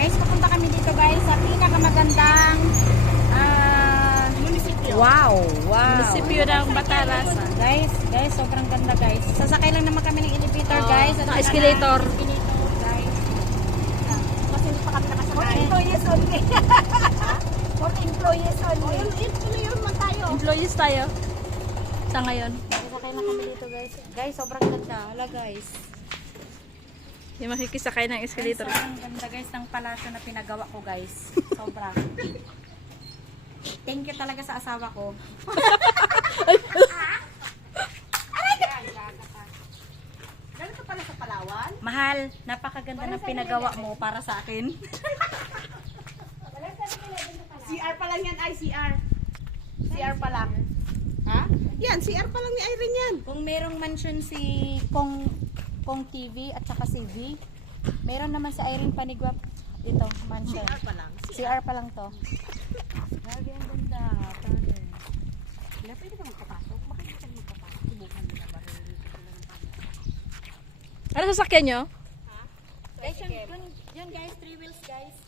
Guys, pupunta kami dito guys sa pinakamagandang munisipyo. Wow! Munisipyo ng Batarasa. Guys, sobrang ganda guys. Sasakay lang naman kami ng elevator guys. At sa saka escalator. ng escalator guys. Kasi hindi pa kami nakasakay. Employees only. For employees only. Employer man tayo. Employees tayo. Sa ngayon. Sasakay lang kami dito guys. Guys, sobrang ganda. Hala guys. Yung makikisakay ng escalator. Sobrang ganda guys ng palasyo na pinagawa ko guys. Sobra. Thank you talaga sa asawa ko. Galing ka pala sa Palawan? Mahal, napakaganda ng pinagawa mo para sa akin. CR pa lang yan, ay CR. CR pa lang. Ha? Yan, CR pa lang ni Irene yan. Kung merong mansion si Kong TV at saka si V, meron naman si Irene Panigwap ito, mansion. CR pa lang. CR pa lang to. Grabe ang ganda. Tara. Wala, pwede ba magpapasok? Bakit hindi ka magpapasok? Subukan mo na ba? Ano sasakyan nyo? Guys, yun guys, 3 wheels guys.